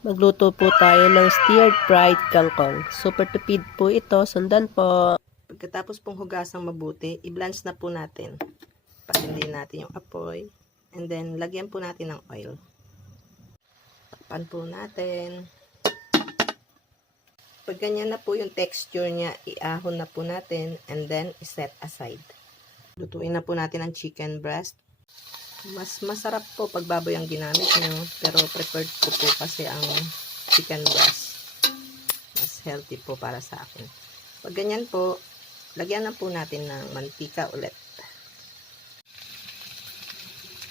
Magluto po tayo ng stir fried kangkong. Super tipid po ito. Sundan po. Pagkatapos pong hugasang mabuti, i-blanch na po natin. Patindihin natin yung apoy. And then, lagyan po natin ng oil. Takpan po natin. Pag ganyan na po yung texture niya, iahon na po natin and then iset aside. Lutuin na po natin ang chicken breast. Mas masarap po pag baboy ang ginamit nyo, pero preferred ko po kasi ang chicken breast. Mas healthy po para sa akin. Pag ganyan po, lagyan na po natin ng mantika ulit.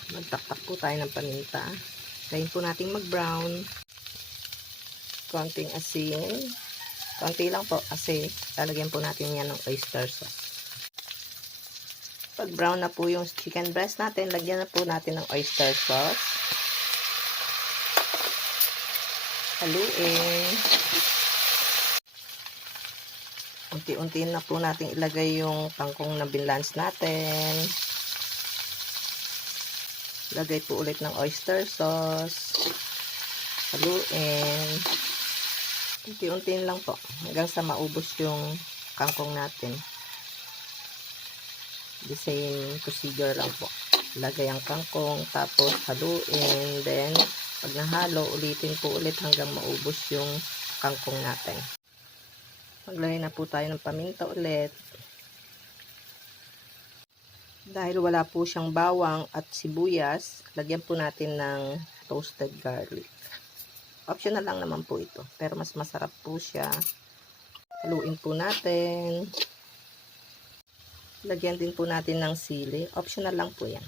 Magtaktak po tayo ng paminta. Kain po natin mag-brown. Konting asin. Konti lang po kasi lalagyan po natin yan ng oyster sauce. Pag brown na po yung chicken breast natin, lagyan na po natin ng oyster sauce. Haluin. Unti-unti na po natin ilagay yung kangkong na binlance natin. Lagay po ulit ng oyster sauce. Haluin. Unti-unti lang po hanggang sa maubos yung kangkong natin. The same procedure lang po. Lagay ang kangkong, tapos haluin, then pag nahalo, ulitin po ulit hanggang maubos yung kangkong natin. Maglagay na po tayo ng paminta ulit. Dahil wala po siyang bawang at sibuyas, lagyan po natin ng toasted garlic. Optional lang naman po ito, pero mas masarap po siya. Haluin po natin. Lagyan din po natin ng sili. Optional lang po yan.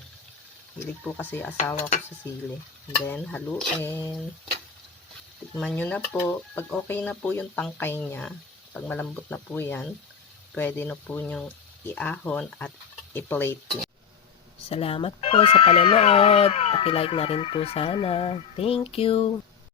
Hilig po kasi asawa ko sa sili. And then, haluin. Tikman nyo na po. Pag okay na po yung tangkay niya, pag malambot na po yan, pwede na po nyong iahon at i-plate nyo. Salamat po sa panonood. Paki-like na rin po sana. Thank you.